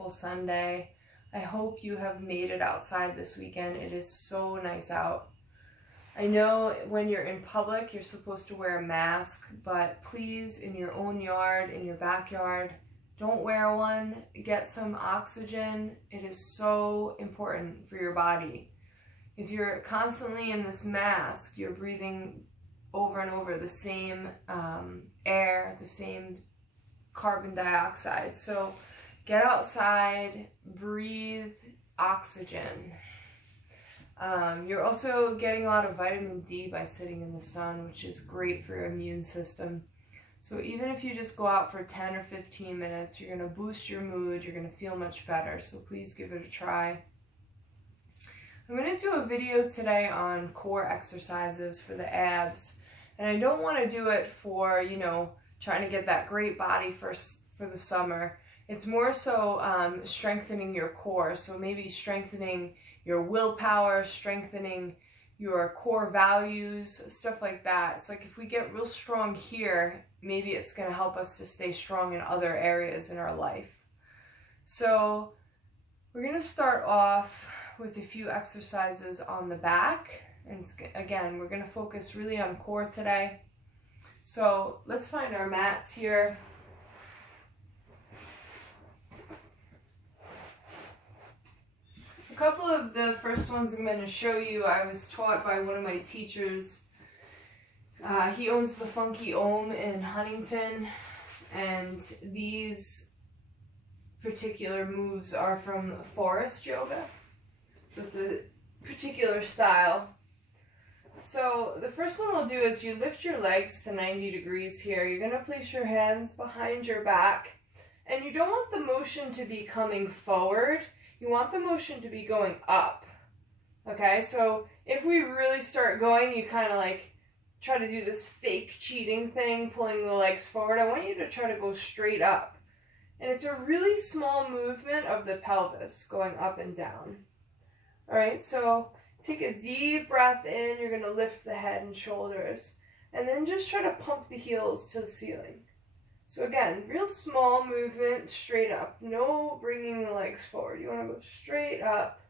beautiful Sunday. I hope you have made it outside this weekend. It is so nice out. I know when you're in public, you're supposed to wear a mask, but please, in your own yard, in your backyard, don't wear one. Get some oxygen. It is so important for your body. If you're constantly in this mask, you're breathing over and over the same air, the same carbon dioxide. So get outside, breathe oxygen. You're also getting a lot of vitamin D by sitting in the sun, which is great for your immune system. So even if you just go out for 10 or 15 minutes, you're going to boost your mood, you're going to feel much better. So please give it a try. I'm going to do a video today on core exercises for the abs. And I don't want to do it for, you know, trying to get that great body for the summer. It's more so strengthening your core. So maybe strengthening your willpower, strengthening your core values, stuff like that. It's like if we get real strong here, maybe it's going to help us to stay strong in other areas in our life. So we're going to start off with a few exercises on the back. And again, we're going to focus really on core today. So let's find our mats here. A couple of the first ones I'm going to show you, I was taught by one of my teachers. He owns the Funky Ohm in Huntington, and these particular moves are from forest yoga. So it's a particular style. So the first one we'll do is you lift your legs to 90 degrees here. You're going to place your hands behind your back, and you don't want the motion to be coming forward. You want the motion to be going up. Okay, so if we really start going, you kind of like try to do this fake cheating thing, pulling the legs forward. I want you to try to go straight up. And it's a really small movement of the pelvis going up and down. All right, so take a deep breath in. You're going to lift the head and shoulders. And then just try to pump the heels to the ceiling. So again, real small movement, straight up. No bringing the legs forward. You want to go straight up.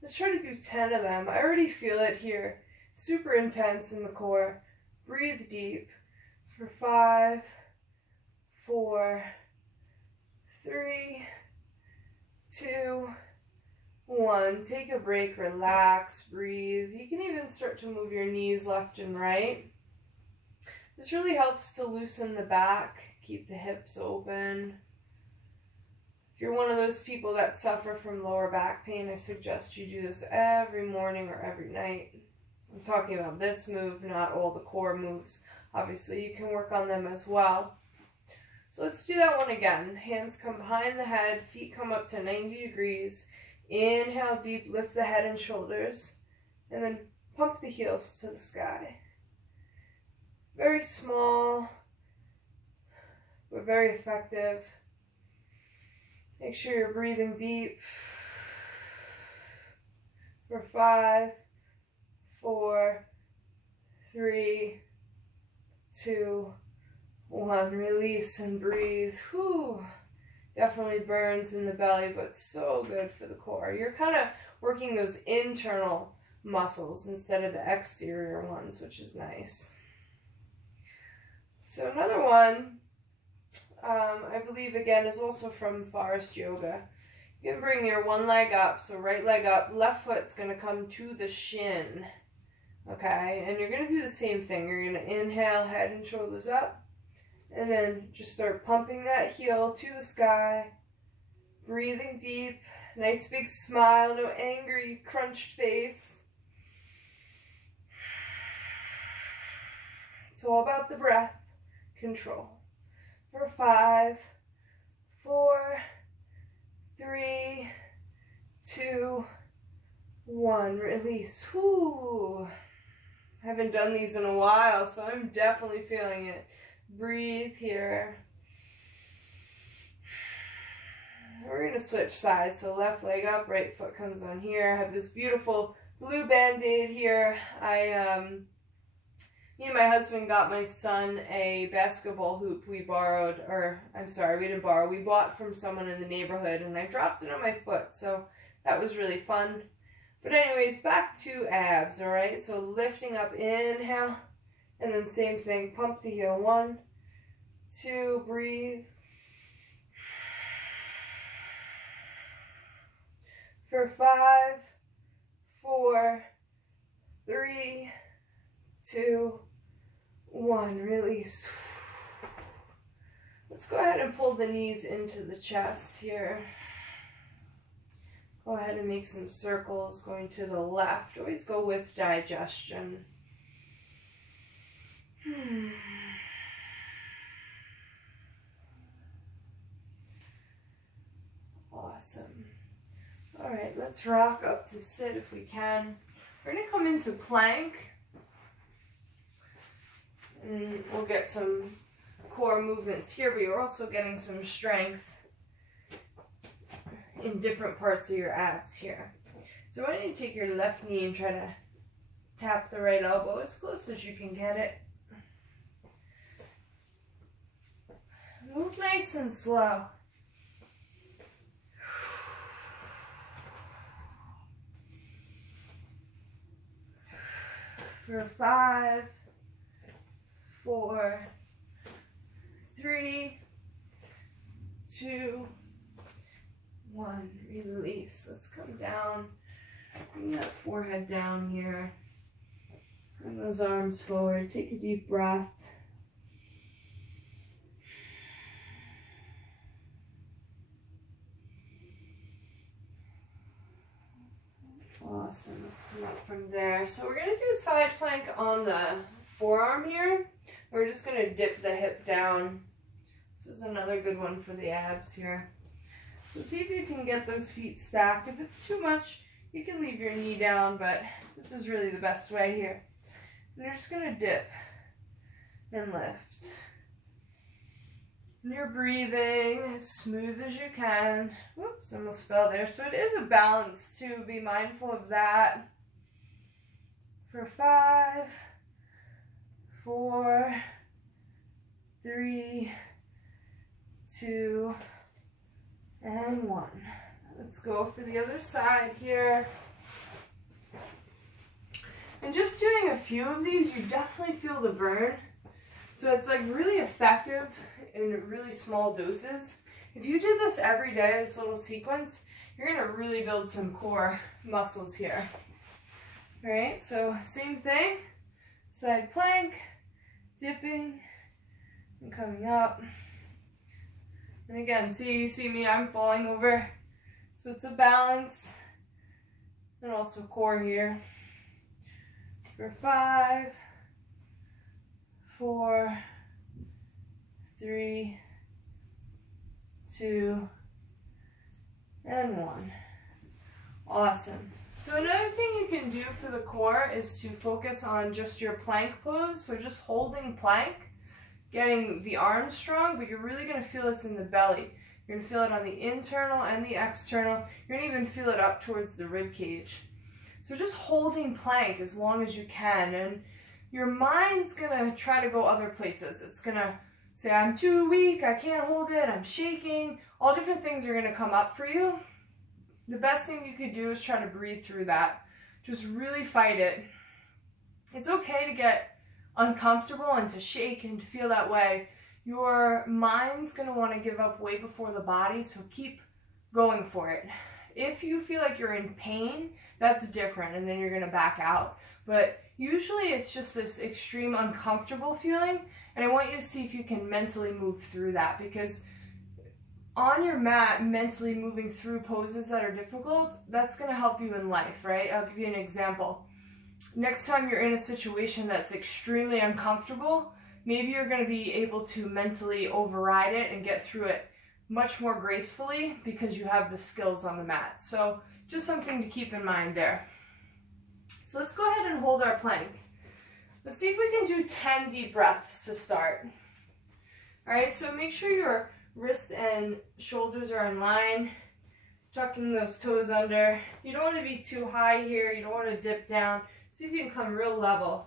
Let's try to do 10 of them. I already feel it here. Super intense in the core. Breathe deep for 5, 4, 3, 2, 1. Take a break, relax, breathe. You can even start to move your knees left and right. This really helps to loosen the back, keep the hips open. If you're one of those people that suffer from lower back pain, I suggest you do this every morning or every night. I'm talking about this move, not all the core moves. Obviously, you can work on them as well. So let's do that one again. Hands come behind the head, feet come up to 90 degrees. Inhale deep, lift the head and shoulders, and then pump the heels to the sky. Very small, but very effective. Make sure you're breathing deep for 5, 4, 3, 2, 1. Release and breathe. Whew. Definitely burns in the belly, but so good for the core. You're kind of working those internal muscles instead of the exterior ones, which is nice. So another one, I believe again, is also from forest yoga. You can bring your one leg up, so right leg up, left foot's going to come to the shin. Okay, and you're going to do the same thing. You're going to inhale, head and shoulders up. And then just start pumping that heel to the sky. Breathing deep. Nice big smile. No angry, crunched face. It's all about the breath. Control. For 5, 4, 3, 2, 1. Release. Whoo. I haven't done these in a while, so I'm definitely feeling it. Breathe here. We're going to switch sides. So left leg up, right foot comes on here. I have this beautiful blue band-aid here. I Me and my husband got my son a basketball hoop we borrowed, or I'm sorry, we didn't borrow, we bought from someone in the neighborhood, and I dropped it on my foot, so that was really fun. But anyways, back to abs, alright? So lifting up, inhale, and then same thing, pump the heel, 1, 2, breathe. For 5, 4, 3, 2, 1, release. Let's go ahead and pull the knees into the chest here. Go ahead and make some circles going to the left. Always go with digestion. Awesome. All right, let's rock up to sit if we can. We're going to come into plank. And we'll get some core movements here, but you're also getting some strength in different parts of your abs here. So I want you to take your left knee and try to tap the right elbow as close as you can get it. Move nice and slow. For 5, 4, 3, 2, 1. Release. Let's come down. Bring that forehead down here. Bring those arms forward. Take a deep breath. Awesome. Let's come up from there. So we're going to do side plank on the forearm here. We're just going to dip the hip down. This is another good one for the abs here. So see if you can get those feet stacked. If it's too much, you can leave your knee down, but this is really the best way here. And you're just going to dip and lift. And you're breathing as smooth as you can. Whoops, almost fell there. So it is a balance too. Be mindful of that. For 5, 4, 3, 2, and 1. Let's go for the other side here. And just doing a few of these, you definitely feel the burn. So it's like really effective in really small doses. If you did this every day, this little sequence, you're gonna really build some core muscles here. All right, so same thing, side plank, dipping, and coming up. And again, you see me, I'm falling over. So it's a balance, and also core here. For 5, 4, 3, 2, and 1. Awesome. So another thing you can do for the core is to focus on just your plank pose. So just holding plank, getting the arms strong, but you're really going to feel this in the belly. You're going to feel it on the internal and the external. You're going to even feel it up towards the rib cage. So just holding plank as long as you can, and your mind's going to try to go other places. It's going to say, I'm too weak, I can't hold it, I'm shaking. All different things are going to come up for you. The best thing you could do is try to breathe through that. Just really fight it. It's okay to get uncomfortable and to shake and to feel that way. Your mind's going to want to give up way before the body, so keep going for it. If you feel like you're in pain, that's different, and then you're going to back out. But usually it's just this extreme uncomfortable feeling, and I want you to see if you can mentally move through that, because on your mat, mentally moving through poses that are difficult, that's going to help you in life, right? I'll give you an example. Next time you're in a situation that's extremely uncomfortable, maybe you're going to be able to mentally override it and get through it much more gracefully because you have the skills on the mat. So just something to keep in mind there. So let's go ahead and hold our plank. Let's see if we can do 10 deep breaths to start. All right, so make sure your wrist and shoulders are in line, tucking those toes under. You don't want to be too high here. You don't want to dip down. See if you can come real level.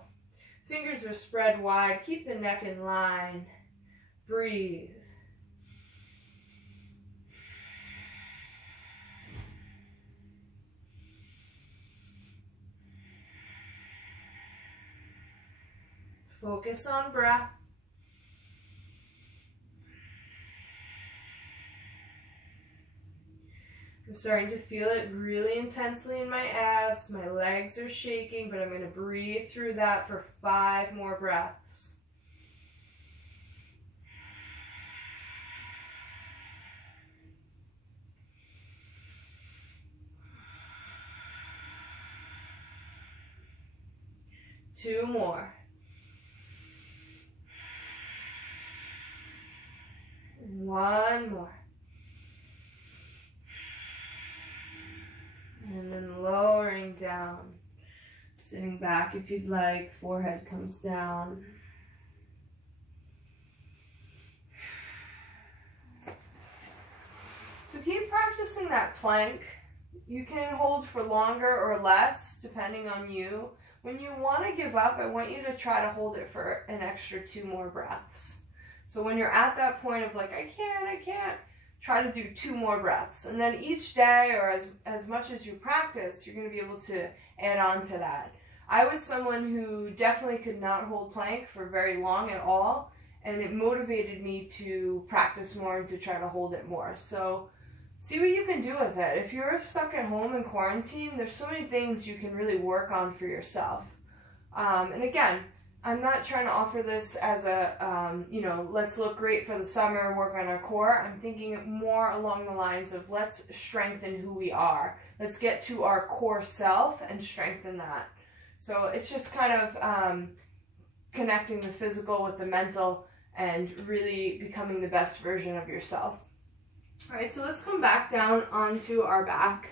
Fingers are spread wide. Keep the neck in line. Breathe. Focus on breath. I'm starting to feel it really intensely in my abs. My legs are shaking, but I'm going to breathe through that for 5 more breaths. Two more. One more. And then lowering down. Sitting back if you'd like. Forehead comes down. So keep practicing that plank. You can hold for longer or less, depending on you. When you want to give up, I want you to try to hold it for an extra 2 more breaths. So when you're at that point of like, I can't, try to do 2 more breaths. And then each day, or as much as you practice, you're going to be able to add on to that. I was someone who definitely could not hold plank for very long at all, and it motivated me to practice more and to try to hold it more. So see what you can do with it. If you're stuck at home in quarantine, there's so many things you can really work on for yourself. And again, I'm not trying to offer this as a, let's look great for the summer, work on our core. I'm thinking more along the lines of let's strengthen who we are. Let's get to our core self and strengthen that. So it's just kind of connecting the physical with the mental and really becoming the best version of yourself. All right, so let's come back down onto our back.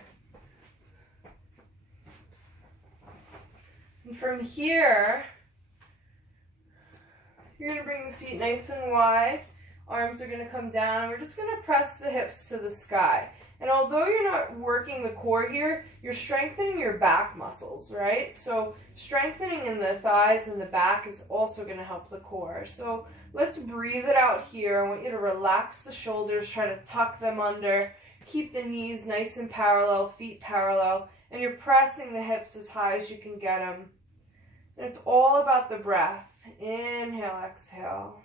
And from here, you're going to bring the feet nice and wide. Arms are going to come down, and we're just going to press the hips to the sky. And although you're not working the core here, you're strengthening your back muscles, right? So strengthening in the thighs and the back is also going to help the core. So let's breathe it out here. I want you to relax the shoulders, try to tuck them under. Keep the knees nice and parallel, feet parallel, and you're pressing the hips as high as you can get them. And it's all about the breath. Inhale, exhale.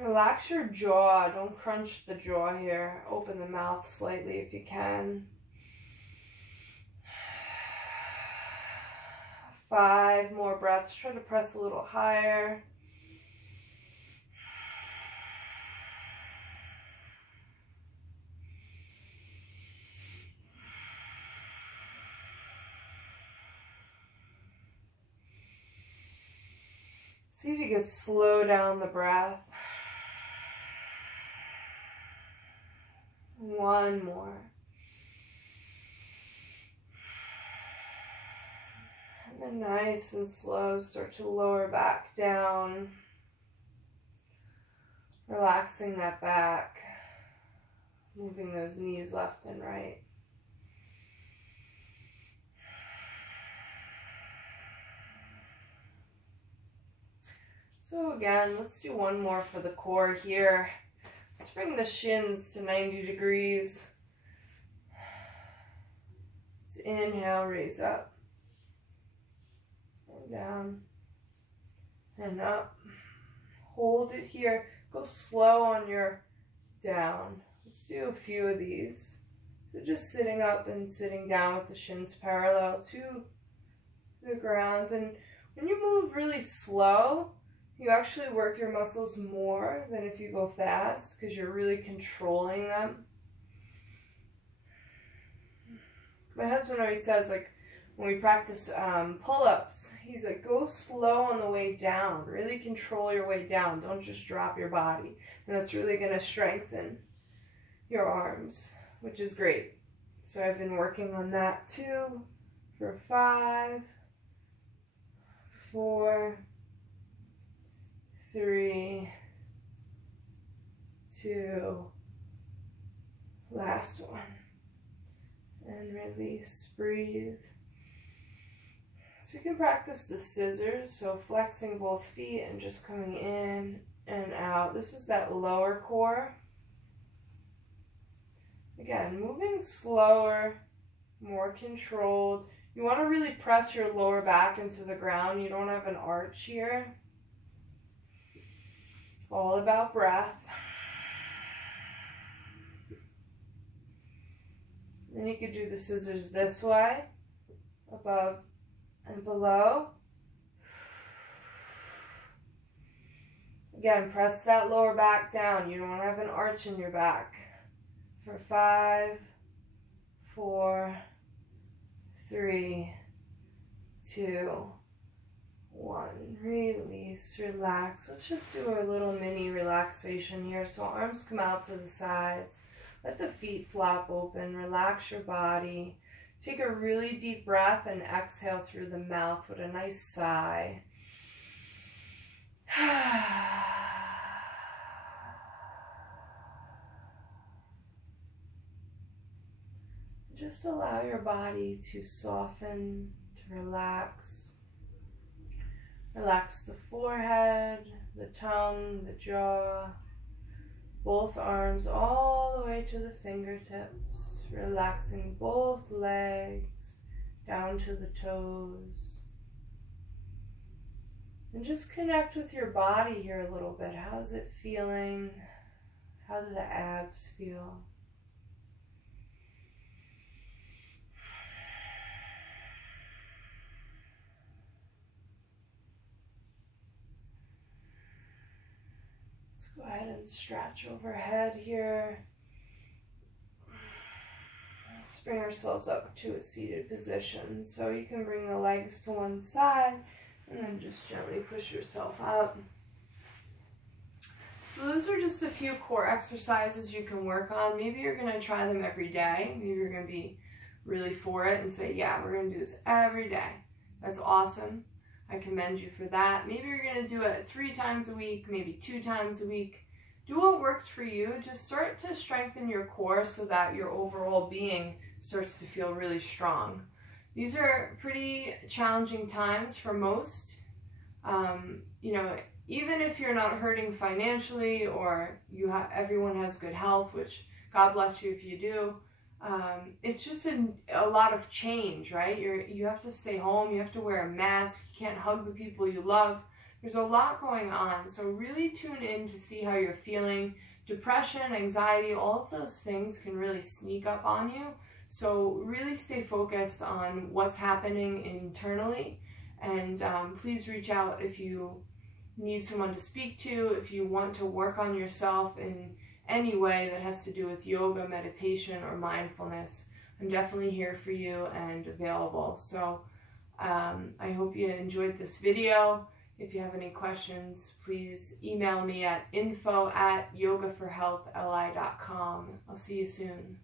Relax your jaw. Don't crunch the jaw here. Open the mouth slightly if you can. 5 more breaths. Try to press a little higher. See if you can slow down the breath. 1 more. And then nice and slow, start to lower back down. Relaxing that back. Moving those knees left and right. So again, let's do 1 more for the core here. Let's bring the shins to 90 degrees. Let's inhale, raise up. And down. And up. Hold it here. Go slow on your down. Let's do a few of these. So just sitting up and sitting down with the shins parallel to the ground. And when you move really slow, you actually work your muscles more than if you go fast because you're really controlling them. My husband always says, like, when we practice pull-ups, he's like, go slow on the way down. Really control your way down. Don't just drop your body. And that's really going to strengthen your arms, which is great. So I've been working on that too for 5, 4, 3, 2, last one. And release, breathe. So you can practice the scissors, so flexing both feet and just coming in and out. This is that lower core. Again, moving slower, more controlled. You want to really press your lower back into the ground. You don't have an arch here. All about breath. Then you could do the scissors this way, above and below. Again, press that lower back down. You don't want to have an arch in your back. For 5, 4, 3, 2, 1. Release, relax. Let's just do a little mini relaxation here. So arms come out to the sides. Let the feet flop open. Relax your body. Take a really deep breath and exhale through the mouth with a nice sigh. Just allow your body to soften, to relax. Relax the forehead, the tongue, the jaw, both arms all the way to the fingertips. Relaxing both legs down to the toes. And just connect with your body here a little bit. How's it feeling? How do the abs feel? Let's go ahead and stretch overhead here. Let's bring ourselves up to a seated position. So you can bring the legs to one side and then just gently push yourself up. So those are just a few core exercises you can work on. Maybe you're going to try them every day. Maybe you're going to be really for it and say, yeah, we're going to do this every day. That's awesome. I commend you for that. Maybe you're going to do it 3 times a week, maybe 2 times a week. Do what works for you. Just start to strengthen your core so that your overall being starts to feel really strong. These are pretty challenging times for most. You know, even if you're not hurting financially or everyone has good health, which God bless you if you do, it's just a lot of change, right? You have to stay home, you have to wear a mask, you can't hug the people you love. There's a lot going on, so really tune in to see how you're feeling. Depression, anxiety, all of those things can really sneak up on you. So really stay focused on what's happening internally, and please reach out if you need someone to speak to, if you want to work on yourself in any way that has to do with yoga, meditation, or mindfulness. I'm definitely here for you and available. So I hope you enjoyed this video. If you have any questions, please email me at info@yogaforhealthli.com. I'll see you soon.